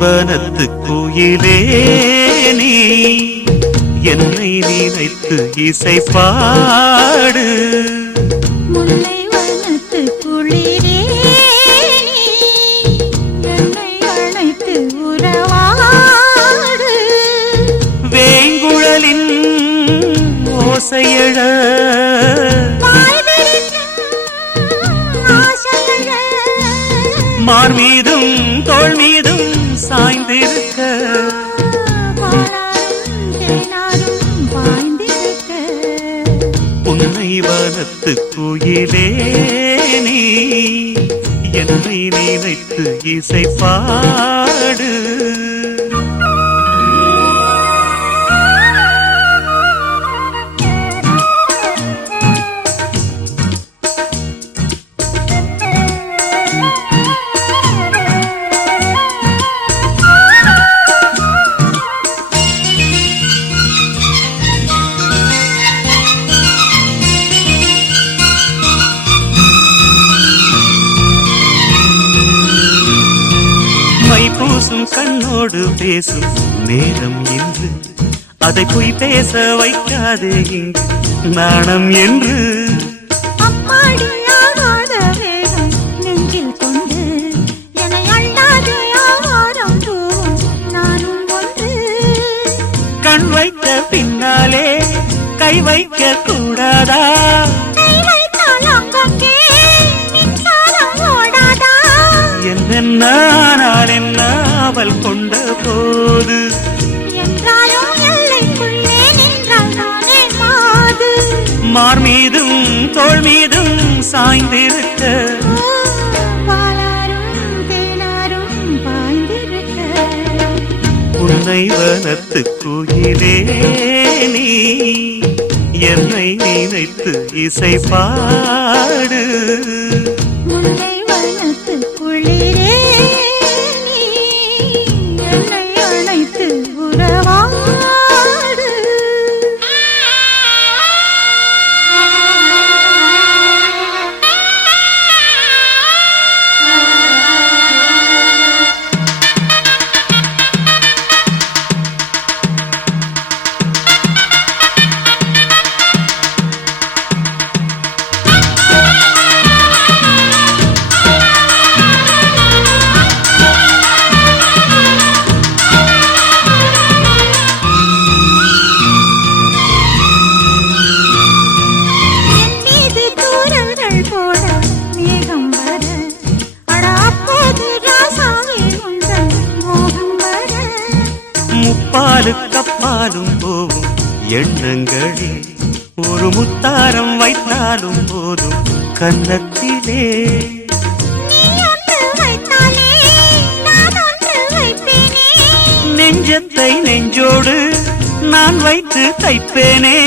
வனத்து குயிலே நீ என்னை நினைத்து இசை பாடு. முல்லை வனத்து குளிரே நீ என்னை அழைத்து உறவாடு. வேங்குழலின் ஓசையழ மார் மீதும் தோள் மீதும் சாய்ந்திருக்க உன்னை வனத்து குயிலே நீ என்னை நினைத்து இசை பாடு. பூசும் கண்ணோடு பேசும் நேரம் என்று அதை போய் பேச வைக்காதே இங்கு நாணம் என்று. அம்மாடியாகாத வேகம் நெஞ்சில் கொண்டு என்னை அள்ளாதே ஆவாரம் தூவும் நானும் ஒன்று. கண் வைத்த பின்னாலே கை வைக்க கூடாதா? என்னென்னால் என்ன அவள் கொண்ட போது என்றாலும் எல்லைக்குள்ளே நின்றால் நானே மாது. மார் மீதும் தோள் மீதும் சாய்ந்திருக்க பாலாரும் தேனாரும் பாய்ந்திருக்க உன்னை வனத்து குயிலே நீ என்னை நினைத்து இசை பாடு. முல்லை வனத்து குளிரே நீ என்னை அழைத்து உறவாடு. கப்பாலும் போவும் எண்ணங்களே ஒரு முத்தாரம் வைத்தாலும் போதும் கன்னத்திலே. நெஞ்சத்தை நெஞ்சோடு நான் வைத்து தைப்பேனே.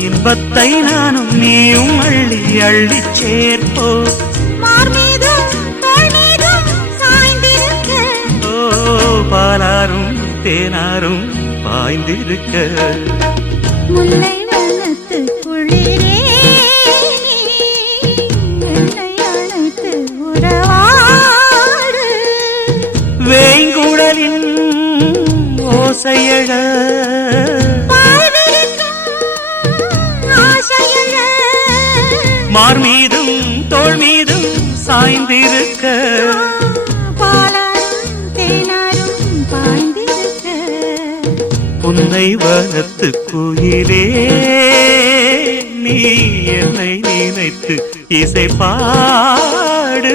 இன்பத்தை நானும் நீயும் அள்ளி அள்ளி சேர்ப்போ. பாலாரும் தேனாரும் பாய்ந்திருக்க முல்லை வனத்து குளிரே என்னை அழைத்து உறவாடு. வேங்குழலின் ஓசையழ மார் மீதும் தோள் மீதும் சாய்ந்திருக்க உன்னை வனத்து குயிலே நீ என்னை நினைத்து இசை பாடு.